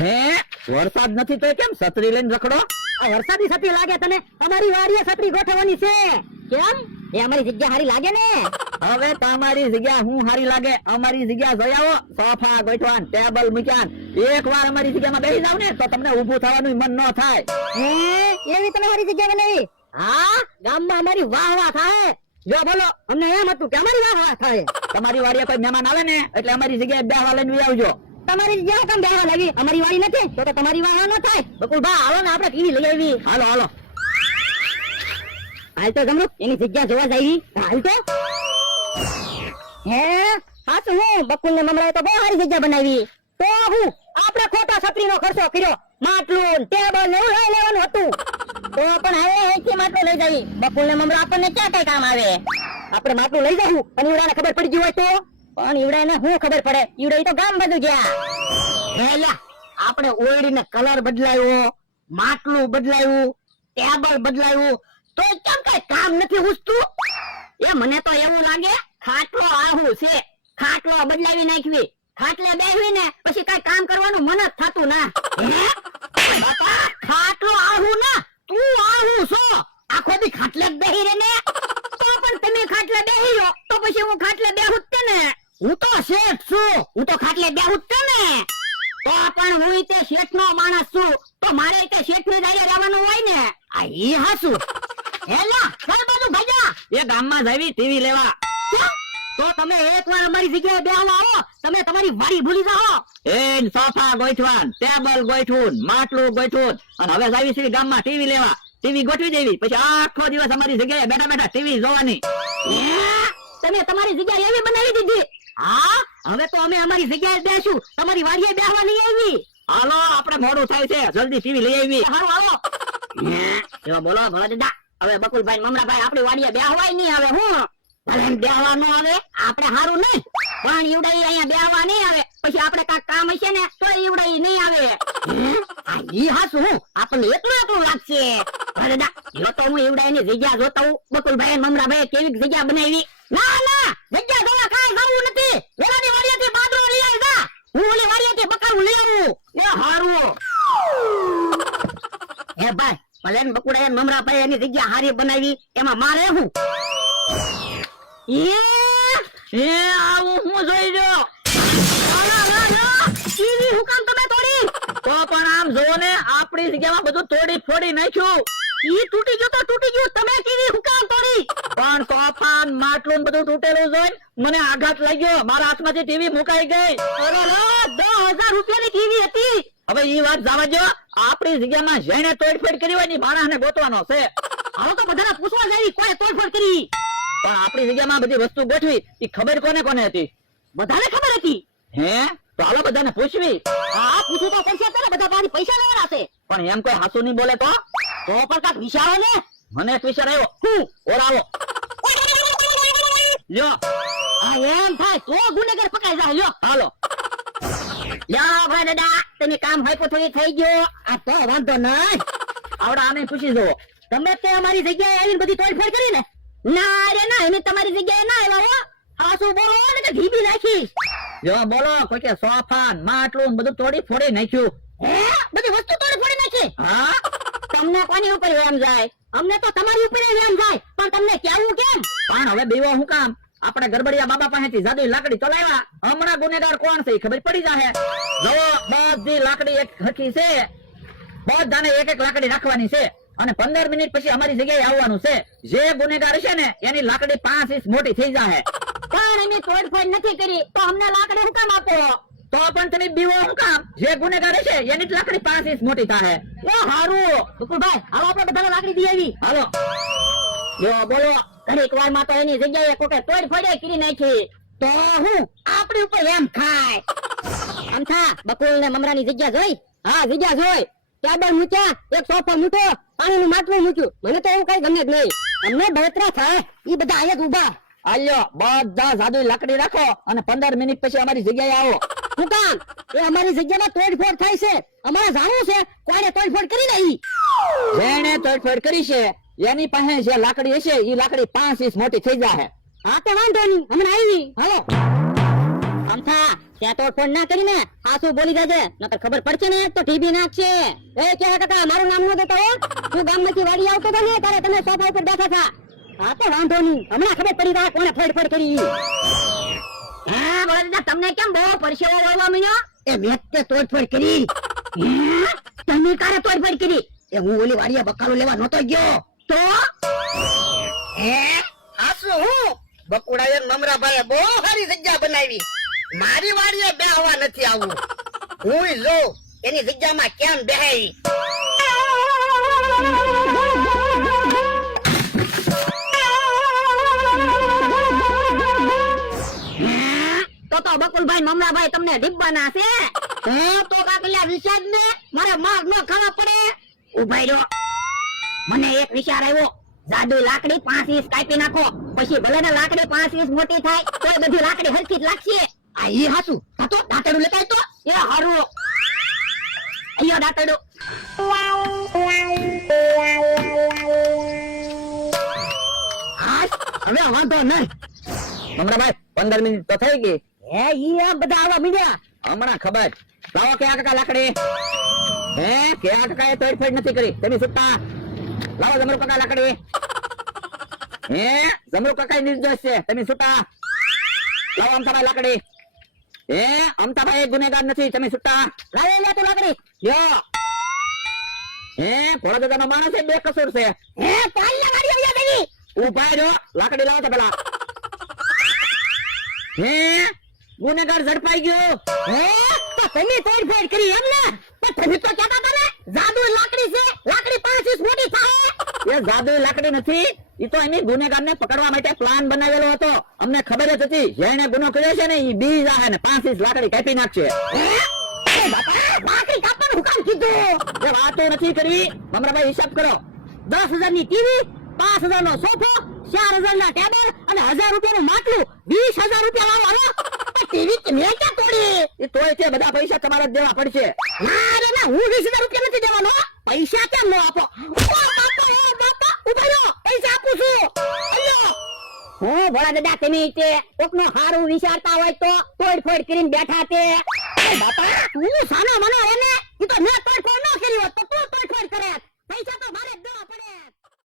હે વરસાદ નથી તો કેમ છત્રી લઈને રખડો? આ વરસાદી છત્રી લાગે તને? અમારી વાડીએ છત્રી ગોઠવવાની છે. કેમ? એ અમારી જગ્યા હારી લાગે ને. હવે તમારી જગ્યા હું હારી લાગે? અમારી જગ્યા જોઈ આવો. સોફા ગોઠવાન, ટેબલ મૂક્યાન. એકવાર અમારી જગ્યામાં બેસી જાવ ને તો તમને ઊભું થવાનું મન ન થાય. હે એવી તમે હારી જગ્યા બનાવી? હા, ગામમાં અમારી વાહ વાહ થાય. જો બોલો, અમને એમ હતું કે અમારી વાહ વાહ થાય. તમારી વાડીએ કોઈ મહેમાન આવે ને એટલે અમારી જગ્યાએ બેહવા લઈને વી આવજો. તમારી જગ્યા કેમ બેહવા લાગી? અમારી વાડી નથી તો તમારી વાહ ન થાય. બકુલભા હાલો ને આપણે ટીવી લઈ આવી. હાલો હાલો. હાલ તો જમરૂ એની જગ્યા જોવા જાવી. હાલ તો હે સાચું હું બકુલ ને મમરાએ તો બહુ સારી જગ્યા બનાવી. તો હું આપણે ખોટા છત્રીનો ખર્ચો કર્યો. માટલું ટેબલ ને એવું લઈ લેવાનું હતું. તો પણ હવે એથી માટલું લઈ જાવી. બકુલ ને મમરા આપણને ક્યાં કઈ કામ આવે? આપણે માટલું લઈ જાવું અને ઈવડાને ખબર પડી ગઈ હોય તો? પણ ઈવડાને શું ખબર પડે? ઈવડા તો ગામ બધું ગયા. હેલા આપણે ઓરડીને કલર બદલાયો, માટલું બદલાયું, ટેબલ બદલાયું, તો કેમ કઈ કામ નથી ઉસતું? એ મને તો એવું લાગે ખાટલો આહુ છે. ખાટલો બદલાવી નાખવી. ખાટલે બેહવી ને પછી કઈ કામ કરવાનું મન જ થતું ના. હે બાપા, ખાટલો આહુ ના, તું આહુ છો. આખો દી ખાટલે જ બેહી રે ને. તો પણ તમે ખાટલે બેહી રહ્યો તો પછી હું ખાટલે બેહું જ તે ને. હું તો શેઠ છું, હું તો ખાટલે બેહું જ તે ને. તો પણ હું તે શેઠ નો માણસ છું તો મારે તે શેઠ ની દાયે રહેવાનું હોય ને. આ ઈ હાસુ. હેલા કઈ બાજુ ભાગ્યા? એ ગામમાં જાવી ટીવી લેવા. કેમ? તો તમે એકવાર અમારી જગ્યાએ બેહવા આવો. તમે તમારી વાડી ભૂલી જાઓ. એન સોફા ગોઠવાન, ટેબલ ગોઠવું, માટલું ગોઠવું અને હવે જાવી છે ગામમાં ટીવી લેવા. ટીવી ગોઠવી દેવી પછી આખો દિવસ અમારી જગ્યાએ બેઠા બેઠા ટીવી જોવાની. તમે તમારી જગ્યા એવી બનાવી દીધી? હા, હવે તો અમે અમારી જગ્યાએ બેસું. તમારી વાડીએ બેહવા નહીં આવી. હાલો આપણે મોડું થાય છે, જલ્દી ટીવી લઈ આવી. હાલો હાલો. જો બોલો ભલા દાદા, હવે બકુલભાઈ મમરાભાઈ આપણી વાડીએ બેહવાય નહીં. હવે હું ભલે એમ બેહવા ન આવે આપણે હારું નહીં, પણ ઈવડાઈ અહીંયા બેહવા નહીં આવે. પછી આપણે કાંઈક કામ હશે ને તો ઈવડાઈ નહીં આવે. આ ઈ હાસું હું આપણને એટલું લાગશે. ભલા દાદા, જો તો હું ઈવડાઈની જગ્યા જોતા હું. બકુલભાઈ મમરાભાઈ કેવી જગ્યા બનાવી. ના ના, જગ્યા જોવા કાંઈ જવું નથી. વેલાની વાડીએથી બાદરો લઈ આવી જા. હું ઓલી વાડીએથી બકાલું લઈ આવું. એ હારું. હે ભાઈ, ભલે ને બકુડા મમરાભાઈ એની જગ્યા હારી બનાવી, એમાં મારે હું? એ આવું હું જોઈ રહ્યો. ટીવી હું કામ તમે તોડી? તો પણ આમ જોવો ને, આપણી જગ્યામાં બધું તોડી ફોડી નાખ્યું. ઈ તૂટી ગયું તો તૂટી ગયું, તમે ટીવી હું કામ તોડી? પણ સોફા માટલું બધું તૂટેલું જોઈને મને આઘાત લાગ્યો. મારા હાથમાંથી ટીવી મુકાઈ ગઈ. અરે લો, 10,000 રૂપિયાની ટીવી હતી. હવે ઈ વાત જવા દો. આપણી જગ્યામાં જેને તોડફોડ કરી હોય ની માણસને ગોતવાનો છે. હાલો તો બધાને પૂછવા જાવી કોઈ તોડફોડ કરી. પણ આપણી જગ્યામાં બધી વસ્તુ ગોઠવી ઈ ખબર કોને કોને હતી? બધાને ખબર હતી. હે તો હાલો બધાને પૂછવી. હા, પૂછું તો પડશે ત્યારે. બધા પાછી પૈસા લેવાના છે. પણ એમ કોઈ હાસુ નહીં બોલે તો પણ કાંઈક વિચારો ને. મને એક વિચાર આવ્યો. હું ઓરાવો લ્યો. હા એમ થાય તો ગુનેગાર પકડાઈ જાય. લ્યો હાલો. લ્યો ભાઈ દાદા, તમે કામ હોય થોડી થઈ ગયો. આ તો વાંધો નહીં. આવડા આને પૂછી જુઓ. તમે તે અમારી જગ્યાએ આવીને બધી તોડફોડ કરી ને? ના રે ના, એને તમારી જગ્યાએ ના આવ્યા હો. આ શું બોલો ને કે ઢીબી નાખી. જો બોલો, કોઈ કે સોફા માટલું બધું તોડી ફોડી નાખ્યું. હે, બધી વસ્તુ તોડી ફોડી નાખી? હા, તમને કોની ઉપર એમ જાય? અમને તો તમારી ઉપર એમ જાય. પણ તમને કેવું કેમ? પણ હવે બીવો હું કામ? આપણે ગરબડિયા બાબા પાસેથી જાદુઈ લાકડી ચલાવ્યા. હમણાં ગુનેગાર કોણ છે ખબર પડી જાહે. જો બધી લાકડી એક હરખી છે. બધાને એક એક લાકડી રાખવાની છે અને 15 મિનિટ પછી અમારી જગ્યાએ આવવાનું છે. જે ગુનેગાર છે ને એની લાકડી 5 ઇંચ મોટી થઈ જાહે. પણ અમે તોડફોડ નથી કરી તો અમને લાકડી હું કામ આપો? તો પણ તમે બીવો હું કામ? જે ગુનેગાર છે એની જ લાકડી 5 ઇંચ મોટી થાહે. એ હારું. બકુલભાઈ, હાલો આપણે બધાને લાકડી દઈ આવી. હાલો. જો બોલો, ઘડીક વારમાં તો એની જગ્યાએ કોકે તોડફોડ કરી નાખી. તો હું આપણી ઉપર એમ ખાય. આમ થા બકુલ ને મમરાની જગ્યા જોઈ? હા, જગ્યા જોઈ. ટેબલ મૂક્યા, એક સોફો મૂક્યો, પાણીનું માટલું મૂક્યું. મને તો એવું કઈ ગમે જ નહીં. અમને બળતરા થાય ઈ બધા અહીંયા જ ઉભા. આલ્યો બધા જાદુઈ લાકડી રાખો અને 15 મિનિટ પછી અમારી જગ્યાએ આવો. શું કામ? એ અમારી જગ્યામાં તોડફોડ થાય છે. અમારે જાણવું છે કોઈને તોડફોડ કરી નહીં. જેણે તોડફોડ કરી છે એની પાસે જે લાકડી હશે એ લાકડી 5 ઇંચ મોટી થઈ જાહે. હા તે વાંધો નહીં, હમણાં આવી. હાલો. આમ થા ત્યાં તોડફોડ ના કરીને હાસુ બોલી જાજે નકર ખબર પડશે ને તો ટીબી નાખશે. એ કે કાકા મારું નામ ન દેતા હો. તું ગામમાંથી વાડી આવતો તો ને ત્યારે તમે સોફા ઉપર બેઠા હતા. હા તો વાંધો નહીં, હમણાં ખબર પડી જાય કોણે ફોડ કરી. હા બોલા તમને કેમ બહુ પરસેવો વળવા મળ્યો? એ મેં તે તોડફોડ કરી. તમે કારે તોડફોડ કરી? એ હું ઓલી વાડીએ બકાલો લેવા નહોતો ગયો તો. હાસુ હું બકુડાએ મમરાભાઈએ બહુ સારી જગ્યા બનાવી. મારી વાડીએ બેહવા નથી આવવું. હું જો એની જગ્યામાં કેમ બેહે. તો બકુલભાઈ મમરાભાઈ તમને ડીબ્બાના છે. તો કાકલિયા વિચાર ને મારે માર ન ખાવા પડે. ઉભાઈ રહ્યો, મને એક વિચાર આવ્યો. જાદુ લાકડી 5 ઇંચ કાપી નાખો, પછી ભલે ને લાકડી 5 ઇંચ મોટી થાય તો બધી લાકડી હરખી જ લાગશે. આ ઈ હાસુ તો દાંતડું લેતા તો એ હારું. અહીંયા દાંતડું. હાસ હવે વાંધો નહીં. મમરાભાઈ 15 મિનિટ તો થઈ ગઈ. હે ઈ આ બધા આવા મીડ્યા. હમણાં ખબર. લાવો કે કાકા લાકડી. હે કે કાકાએ તોડફોડ નથી કરી. તમે સુટ્ટા. લાવો જમરૂ કાકા લાકડી. હે જમરૂ કાકા નિર્દોષ છે. તમે સુટ્ટા. લાવો અમતાભાઈ લાકડી. હે અમતાભાઈ ગુનેગાર નથી. તમે સુટ્ટા. લાવે લે તું લાકડી. યો હે ભોળા દાદાનો માણસ છે, બેકસૂર છે. હે પાલ્લા વાડી આવ્યા દેવી. ઉભા રહ્યો, લાકડી લાવો તો પેલા. હે ગુનેગાર ઝડપાઈ ગયો. હે તો તમે તોડફોડ કરી એમ ને? પણ તમે તો કહેતા હતા ને જાદુ લાકડી છે, લાકડી 5 ઇંચ મોટી થાય. એ જાદુ લાકડી નથી. ઈ તો એની ગુનેગારને પકડવા માટે પ્લાન બનાવેલો હતો. અમને ખબર જ હતી જેણે ગુનો કર્યો છે ને ઈ બી જાહે ને 5 ઇંચ લાકડી કાપી નાખશે. હે બાપા લાકડી કાપવાનું હુકામ કીધું. એ વાતો નથી કરી. મમરાભાઈ હિસાબ કરો. 10,000 ની ટીવી, 5,000 નો સોફો, 4,000 ના ટેબલ અને 1,000 રૂપિયાનું માટલું, 20,000 રૂપિયા વાળો હાલો. ટીવી કે મેં ક્યાં તોડી? એ તોય છે બધા પૈસા તમારે જ દેવા પડશે. ના રે ના, હું 20,000 રૂપિયા નથી દેવાનો. પૈસા કેમ ન આપો? ઓ બાપા ઉભા રહો, પૈસા આપું છું. અલ્યો હું ભોળા દાદા તમે તે કોકનો હારું વિચારતા હોય તો તોડફોડ કરીને બેઠા તે. એ બાપા તું સાનો મનો એને ઈ તો મેં તોડફોડ ન કરી હોત તો તું તોડફોડ કરે. પૈસા તો મારે જ દેવા પડે.